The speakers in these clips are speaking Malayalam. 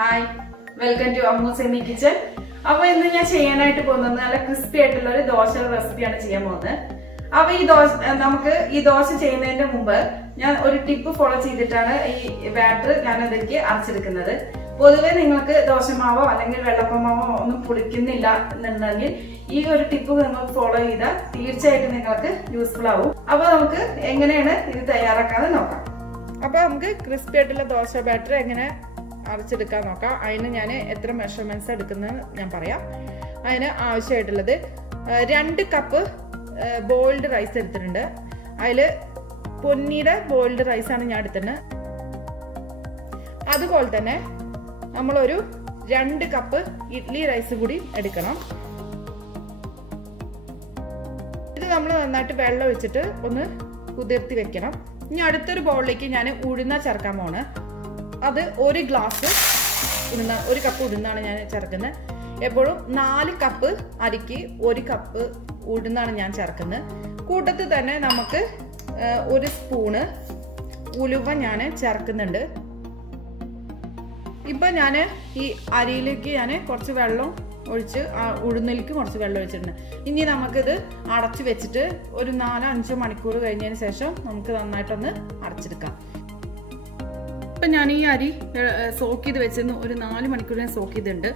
Hi, welcome to Ammu Semi Kitchen. Now, I will show you a crispy dosa recipe. Now, this dosa tip follow this batter. പൊതുവേ നിങ്ങൾക്ക് ദോശമാവോ അല്ലെങ്കിൽ വെള്ളപ്പമാവോ ഒന്നും പുളിക്കുന്നില്ല എന്നുണ്ടെങ്കിൽ ഈ ഒരു ടിപ്പ് നിങ്ങൾ ഫോളോ ചെയ്താൽ തീർച്ചയായിട്ടും നിങ്ങൾക്ക് യൂസ്ഫുൾ ആവും. അപ്പോൾ നമുക്ക് എങ്ങനെയാണ് ഇത് തയ്യാറാക്കാന്ന് നോക്കാം. അപ്പോൾ നമുക്ക് ക്രിസ്പി ആയിട്ടുള്ള ദോശ ബാറ്റർ എങ്ങനെ അരച്ചെടുക്കാൻ നോക്കാം. അതിന് ഞാൻ എത്ര മെഷർമെന്റ്സ് എടുക്കുന്നതെന്ന് ഞാൻ പറയാം. അതിന് ആവശ്യമായിട്ടുള്ളത് 2 കപ്പ് ബോയിൽഡ് റൈസ് എടുത്തിട്ടുണ്ട്. അതിൽ പൊന്നിയുടെ ബോയിൽഡ് റൈസ് ആണ് ഞാൻ എടുത്തിട്ടുണ്ട്. അതുപോലെ തന്നെ നമ്മളൊരു 2 കപ്പ് ഇഡ്ലി റൈസ് കൂടി എടുക്കണം. ഇത് നമ്മൾ നന്നായിട്ട് വെള്ളം ഒഴിച്ചിട്ട് ഒന്ന് കുതിർത്തി വെക്കണം. ഇനി അടുത്തൊരു ബൗളിലേക്ക് ഞാൻ ഉഴുന്ന ചേർക്കാൻ പോണ്. അത് 1 ഗ്ലാസ് ഉഴുന്ന, 1 കപ്പ് ഉഴുന്നാണ് ഞാൻ ചേർക്കുന്നത്. എപ്പോഴും 4 കപ്പ് അരിക്ക് 1 കപ്പ് ഉഴുന്നാണ് ഞാൻ ചേർക്കുന്നത്. കൂട്ടത്തിൽ തന്നെ നമുക്ക് 1 സ്പൂണ് ഉലുവ ഞാൻ ചേർക്കുന്നുണ്ട്. ഇപ്പൊ ഞാൻ ഈ അരിയിലേക്ക് ഞാൻ കുറച്ച് വെള്ളം ഒഴിച്ച് ഉഴുന്നിലേക്ക് കുറച്ച് വെള്ളം ഒഴിച്ചിട്ടുണ്ട്. ഇനി നമുക്കിത് അടച്ചു വെച്ചിട്ട് ഒരു 4-5 മണിക്കൂർ കഴിഞ്ഞതിന് ശേഷം നമുക്ക് നന്നായിട്ടൊന്ന് അടച്ചെടുക്കാം. ഇപ്പൊ ഞാൻ ഈ അരി സോക്ക് ചെയ്ത് വെച്ചിരുന്നു. ഒരു 4 മണിക്കൂർ ഞാൻ സോക്ക് ചെയ്തിട്ടുണ്ട്.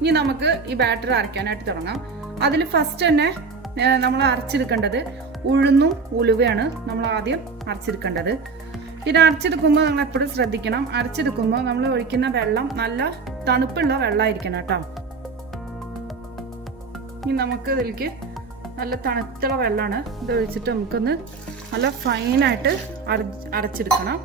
ഇനി നമുക്ക് ഈ ബാറ്റർ അരയ്ക്കാനായിട്ട് തുടങ്ങാം. അതിൽ ഫസ്റ്റ് തന്നെ നമ്മൾ അരച്ചെടുക്കേണ്ടത് ഉഴുന്നും ഉലുവയാണ് നമ്മൾ ആദ്യം അരച്ചെടുക്കേണ്ടത്. ഇത് അരച്ചെടുക്കുമ്പോൾ നമ്മൾ എപ്പോഴും ശ്രദ്ധിക്കണം. അരച്ചെടുക്കുമ്പോൾ നമ്മൾ ഒഴിക്കുന്ന വെള്ളം നല്ല തണുപ്പുള്ള വെള്ളമായിരിക്കണം കേട്ടോ. ഇനി നമുക്ക് ഇതിലേക്ക് നല്ല തണുത്തുള്ള വെള്ളമാണ്. ഇത് ഒഴിച്ചിട്ട് നമുക്കൊന്ന് നല്ല ഫൈനായിട്ട് അരച്ചെടുക്കണം.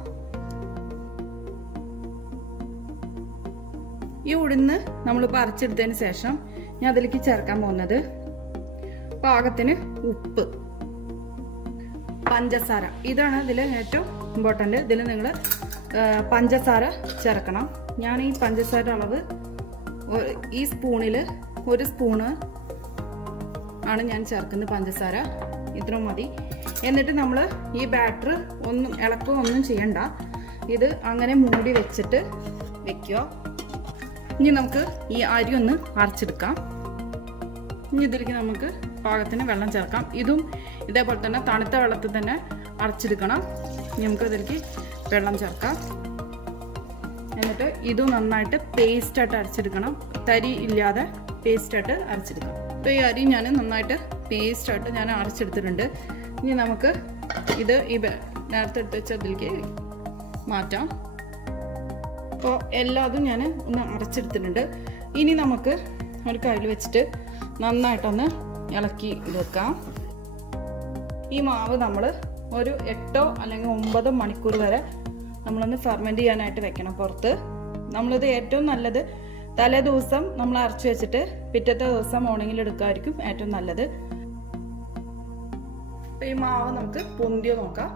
ഈ ഉഴുന്ന് നമ്മളിപ്പോൾ അരച്ചെടുത്തതിന് ശേഷം ഞാൻ അതിലേക്ക് ചേർക്കാൻ പോകുന്നത് പാകത്തിന് ഉപ്പ്, പഞ്ചസാര. ഇതാണ് ഇതിൽ ഏറ്റവും ഇമ്പോർട്ടൻ്റ്. ഇതിൽ നിങ്ങൾ പഞ്ചസാര ചേർക്കണം. ഞാൻ ഈ പഞ്ചസാര അളവ് ഈ സ്പൂണിൽ 1 സ്പൂണ് ആണ് ഞാൻ ചേർക്കുന്നത് പഞ്ചസാര. ഇത്ര മതി. എന്നിട്ട് നമ്മൾ ഈ ബാറ്റർ ഒന്നും ചെയ്യണ്ട. ഇത് അങ്ങനെ മൂടി വെച്ചിട്ട് വെക്കുക. ഇനി നമുക്ക് ഈ അരി ഒന്ന് അരച്ചെടുക്കാം. ഇനി ഇതിലേക്ക് നമുക്ക് പാകത്തിന് വെള്ളം ചേർക്കാം. ഇതും ഇതേപോലെ തന്നെ തണുത്ത വെള്ളത്തിൽ തന്നെ അരച്ചെടുക്കണം. ഇനി നമുക്ക് ഇതിലേക്ക് വെള്ളം ചേർക്കാം. എന്നിട്ട് ഇതും നന്നായിട്ട് പേസ്റ്റായിട്ട് അരച്ചെടുക്കണം. തരി ഇല്ലാതെ പേസ്റ്റായിട്ട് അരച്ചെടുക്കാം. ഇപ്പോൾ ഈ അരി ഞാൻ നന്നായിട്ട് പേസ്റ്റായിട്ട് ഞാൻ അരച്ചെടുത്തിട്ടുണ്ട്. ഇനി നമുക്ക് ഇത് ഈ നേരത്തെ എടുത്ത് വെച്ച അതിലേക്ക് മാറ്റാം. അപ്പോൾ എല്ലാതും ഞാൻ ഒന്ന് അരച്ചെടുത്തിട്ടുണ്ട്. ഇനി നമുക്ക് ഒരു കയ്യിൽ വെച്ചിട്ട് നന്നായിട്ടൊന്ന് ഇളക്കി വെക്കാം. ഈ മാവ് നമ്മൾ ഒരു 8 അല്ലെങ്കിൽ 9 മണിക്കൂർ വരെ നമ്മളൊന്ന് ഫെർമെൻറ്റ് ചെയ്യാനായിട്ട് വെക്കണം പുറത്ത്. നമ്മളിത് ഏറ്റവും നല്ലത് തലേ ദിവസം നമ്മൾ അരച്ചു വെച്ചിട്ട് പിറ്റത്തെ ദിവസം മോർണിംഗിൽ എടുക്കാമായിരിക്കും ഏറ്റവും നല്ലത്. അപ്പം ഈ മാവ് നമുക്ക് പൊന്തിയോ നോക്കാം.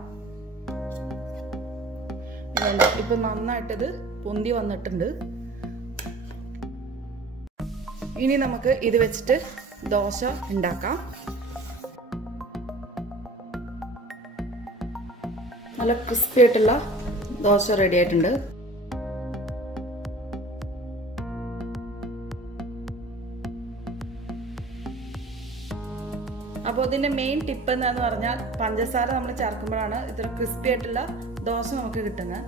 ഇപ്പം നന്നായിട്ടിത് പൊന്തി വന്നിട്ടുണ്ട്. ഇനി നമുക്ക് ഇത് വെച്ചിട്ട് ദോശ ഉണ്ടാക്കാം. നല്ല ക്രിസ്പി ആയിട്ടുള്ള ദോശ റെഡി ആയിട്ടുണ്ട്. അപ്പോൾ ഇതിന്റെ മെയിൻ ടിപ്പ് എന്താന്ന് പറഞ്ഞാൽ പഞ്ചസാര നമ്മൾ ചേർക്കുമ്പോഴാണ് ഇത്ര ക്രിസ്പി ആയിട്ടുള്ള ദോശ നമുക്ക് കിട്ടുന്നത്.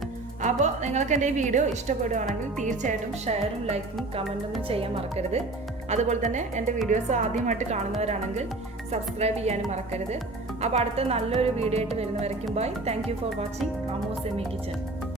അപ്പോൾ നിങ്ങൾക്ക് എൻ്റെ ഈ വീഡിയോ ഇഷ്ടപ്പെടുകയാണെങ്കിൽ തീർച്ചയായിട്ടും ഷെയറും ലൈക്കും കമൻറ്റൊന്നും ചെയ്യാൻ മറക്കരുത്. അതുപോലെ തന്നെ എൻ്റെ വീഡിയോസ് ആദ്യമായിട്ട് കാണുന്നവരാണെങ്കിൽ സബ്സ്ക്രൈബ് ചെയ്യാനും മറക്കരുത്. അപ്പോൾ അടുത്ത നല്ലൊരു വീഡിയോ ആയിട്ട് വരുന്നവരേക്കും bye. Thank you for watching Ammu സെമി കിച്ചൺ.